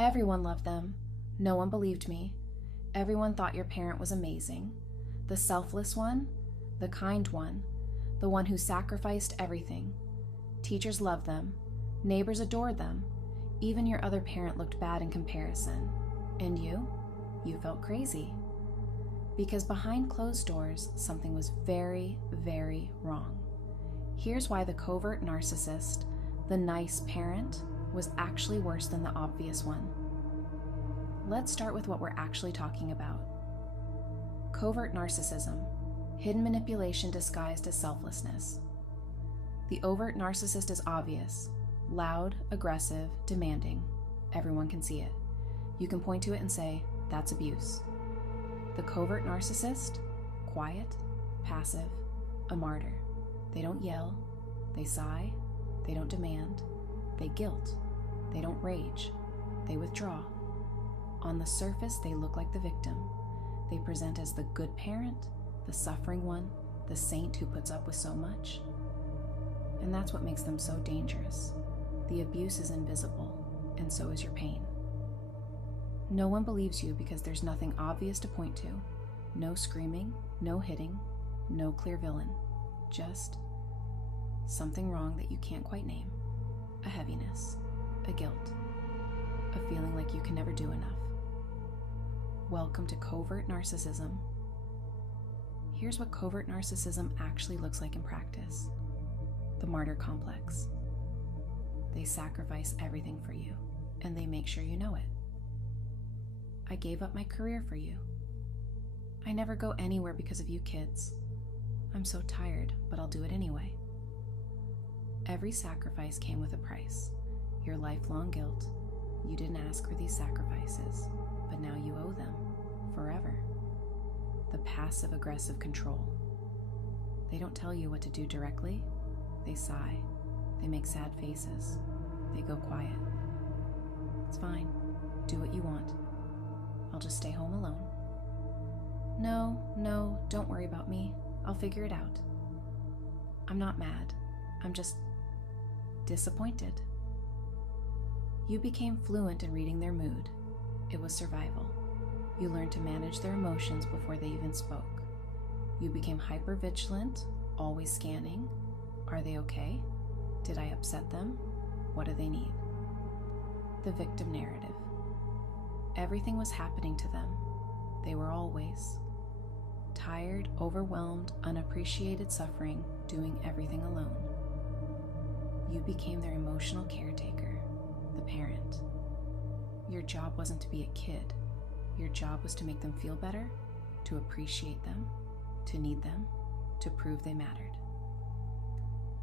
Everyone loved them. No one believed me. Everyone thought your parent was amazing. The selfless one, the kind one, the one who sacrificed everything. Teachers loved them. Neighbors adored them. Even your other parent looked bad in comparison. And you felt crazy. Because behind closed doors, something was very, very wrong. Here's why the covert narcissist, the nice parent, was actually worse than the obvious one. Let's start with what we're actually talking about. Covert narcissism, hidden manipulation disguised as selflessness. The overt narcissist is obvious, loud, aggressive, demanding. Everyone can see it. You can point to it and say, that's abuse. The covert narcissist, quiet, passive, a martyr. They don't yell, they sigh, they don't demand, they guilt, they don't rage, they withdraw. On the surface, they look like the victim. They present as the good parent, the suffering one, the saint who puts up with so much. And that's what makes them so dangerous. The abuse is invisible, and so is your pain. No one believes you because there's nothing obvious to point to. No screaming, no hitting, no clear villain. Just something wrong that you can't quite name. A heaviness, a guilt, a feeling like you can never do enough. Welcome to covert narcissism. Here's what covert narcissism actually looks like in practice. The martyr complex. They sacrifice everything for you, and they make sure you know it. I gave up my career for you. I never go anywhere because of you kids. I'm so tired, but I'll do it anyway. Every sacrifice came with a price. Your lifelong guilt. You didn't ask for these sacrifices, but now you owe them forever. The passive-aggressive control. They don't tell you what to do directly. They sigh. They make sad faces. They go quiet. It's fine. Do what you want. I'll just stay home alone. No, don't worry about me. I'll figure it out. I'm not mad. I'm just disappointed. You became fluent in reading their mood. It was survival. You learned to manage their emotions before they even spoke. You became hyper-vigilant, always scanning. Are they okay? Did I upset them? What do they need? The victim narrative. Everything was happening to them. They were always tired, overwhelmed, unappreciated suffering, doing everything alone. You became their emotional caretaker, the parent. Your job wasn't to be a kid. Your job was to make them feel better, to appreciate them, to need them, to prove they mattered.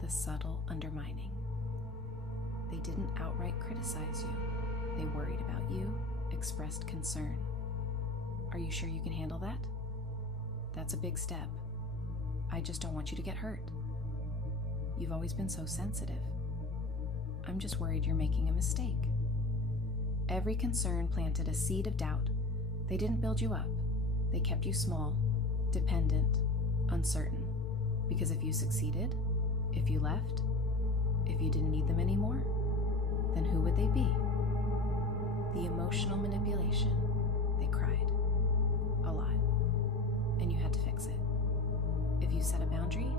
The subtle undermining. They didn't outright criticize you. They worried about you, expressed concern. Are you sure you can handle that? That's a big step. I just don't want you to get hurt. You've always been so sensitive. I'm just worried you're making a mistake. Every concern planted a seed of doubt. They didn't build you up. They kept you small, dependent, uncertain. Because if you succeeded, if you left, if you didn't need them anymore, then who would they be? The emotional manipulation. They cried. A lot. And you had to fix it. If you set a boundary,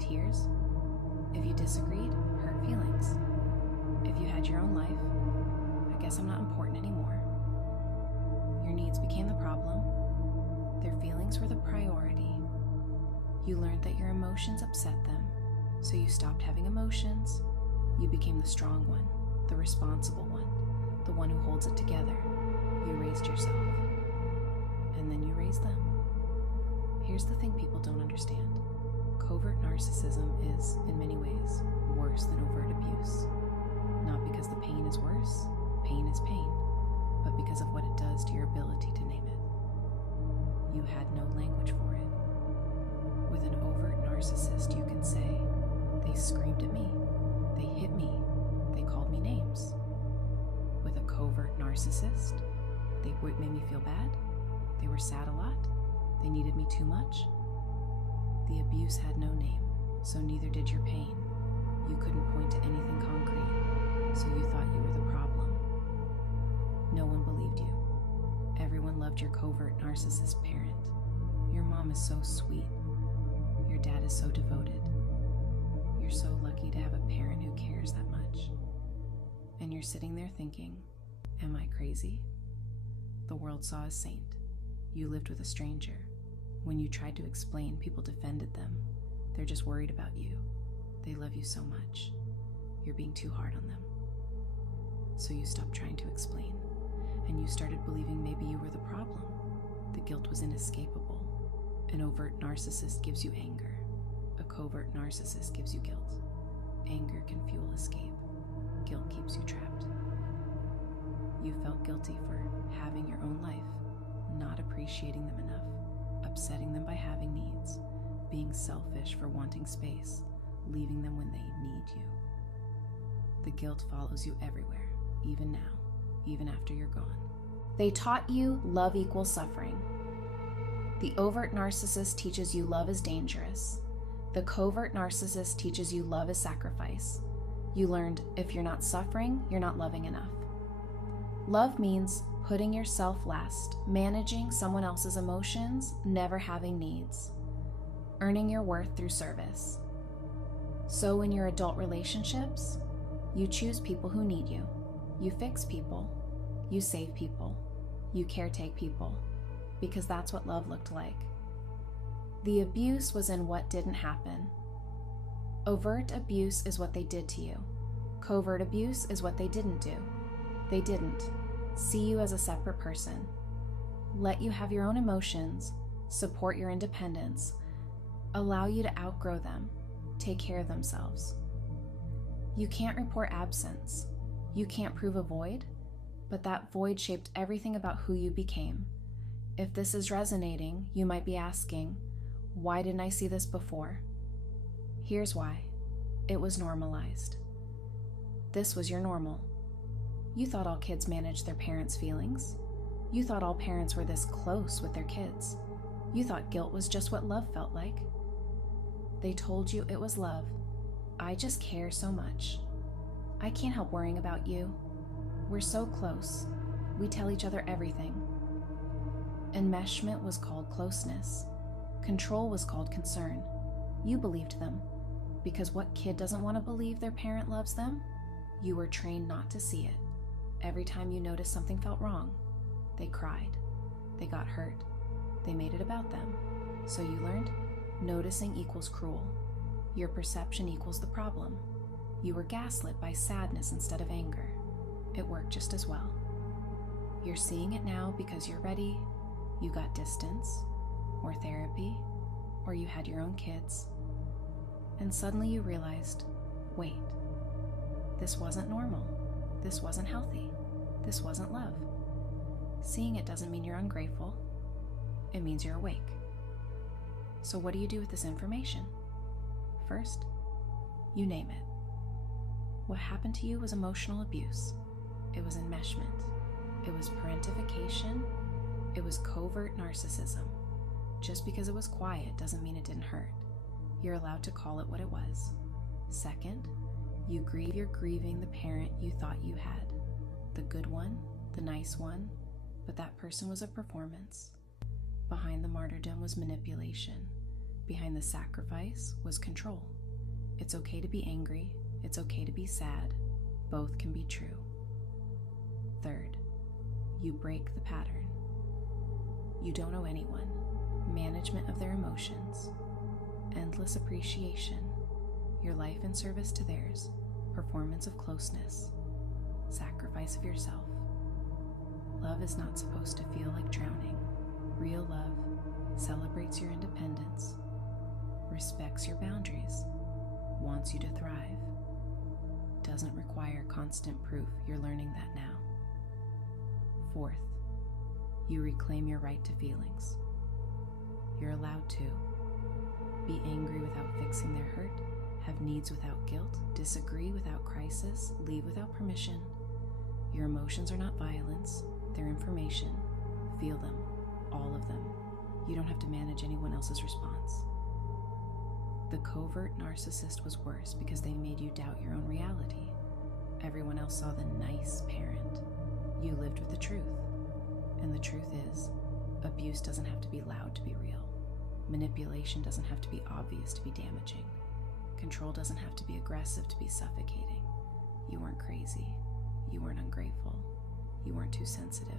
tears. If you disagreed, hurt feelings. If you had your own life, I guess I'm not important anymore. Your needs became the problem. Their feelings were the priority. You learned that your emotions upset them, so you stopped having emotions. You became the strong one, the responsible one, the one who holds it together. You raised yourself, and then you raised them. Here's the thing people don't understand. Covert narcissism is, in many ways, worse than overt abuse. Not because the pain is worse, pain is pain, but because of what it does to your ability to name it. You had no language for it. With an overt narcissist, you can say, they screamed at me, they hit me, they called me names. With a covert narcissist, they made me feel bad, they were sad a lot, they needed me too much. The abuse had no name, so neither did your pain. You couldn't point to anything concrete, so you thought you were the problem. No one believed you. Everyone loved your covert narcissist parent. Your mom is so sweet. Your dad is so devoted. You're so lucky to have a parent who cares that much. And you're sitting there thinking, am I crazy? The world saw a saint. You lived with a stranger. When you tried to explain, people defended them. They're just worried about you. They love you so much. You're being too hard on them. So you stopped trying to explain, and you started believing maybe you were the problem. The guilt was inescapable. An overt narcissist gives you anger. A covert narcissist gives you guilt. Anger can fuel escape. Guilt keeps you trapped. You felt guilty for having your own life, not appreciating them enough, upsetting them by having needs, being selfish for wanting space, leaving them when they need you. The guilt follows you everywhere, even now, even after you're gone. They taught you love equals suffering. The overt narcissist teaches you love is dangerous. The covert narcissist teaches you love is sacrifice. You learned if you're not suffering, you're not loving enough. Love means putting yourself last, managing someone else's emotions, never having needs, earning your worth through service. So in your adult relationships, you choose people who need you. You fix people. You save people. You caretake people, because that's what love looked like. The abuse was in what didn't happen. Overt abuse is what they did to you. Covert abuse is what they didn't do. They didn't see you as a separate person, let you have your own emotions, support your independence, allow you to outgrow them, take care of themselves. You can't report absence. You can't prove a void, but that void shaped everything about who you became. If this is resonating, you might be asking, why didn't I see this before? Here's why. It was normalized. This was your normal. You thought all kids managed their parents' feelings. You thought all parents were this close with their kids. You thought guilt was just what love felt like. They told you it was love. I just care so much. I can't help worrying about you. We're so close. We tell each other everything. Enmeshment was called closeness. Control was called concern. You believed them. Because what kid doesn't want to believe their parent loves them? You were trained not to see it. Every time you noticed something felt wrong, they cried. They got hurt. They made it about them. So you learned noticing equals cruel. Your perception equals the problem. You were gaslit by sadness instead of anger. It worked just as well. You're seeing it now because you're ready. You got distance, or therapy, or you had your own kids. And suddenly you realized, wait, this wasn't normal. This wasn't healthy. This wasn't love. Seeing it doesn't mean you're ungrateful. It means you're awake. So what do you do with this information? First, you name it. What happened to you was emotional abuse. It was enmeshment. It was parentification. It was covert narcissism. Just because it was quiet doesn't mean it didn't hurt. You're allowed to call it what it was. Second, you grieve you're grieving the parent you thought you had. The good one, the nice one, but that person was a performance. Behind the martyrdom was manipulation. Behind the sacrifice was control. It's okay to be angry. It's okay to be sad. Both can be true. Third, you break the pattern. You don't owe anyone. Management of their emotions. Endless appreciation. Your life in service to theirs. Performance of closeness. Sacrifice of yourself. Love is not supposed to feel like drowning. Real love celebrates your independence, respects your boundaries, wants you to thrive, doesn't require constant proof. You're learning that now. Fourth, you reclaim your right to feelings. You're allowed to be angry without fixing their hurt, have needs without guilt, disagree without crisis, leave without permission. Your emotions are not violence, they're information. Feel them, all of them. You don't have to manage anyone else's response. The covert narcissist was worse because they made you doubt your own reality. Everyone else saw the nice parent. You lived with the truth. And the truth is, abuse doesn't have to be loud to be real. Manipulation doesn't have to be obvious to be damaging. Control doesn't have to be aggressive to be suffocating. You weren't crazy. You weren't ungrateful. You weren't too sensitive.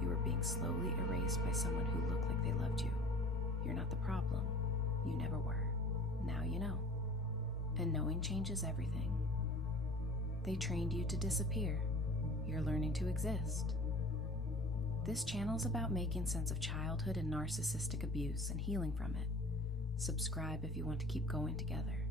You were being slowly erased by someone who looked like they loved you. You're not the problem. You never were. Now you know. And knowing changes everything. They trained you to disappear. You're learning to exist. This channel is about making sense of childhood and narcissistic abuse and healing from it. Subscribe if you want to keep going together.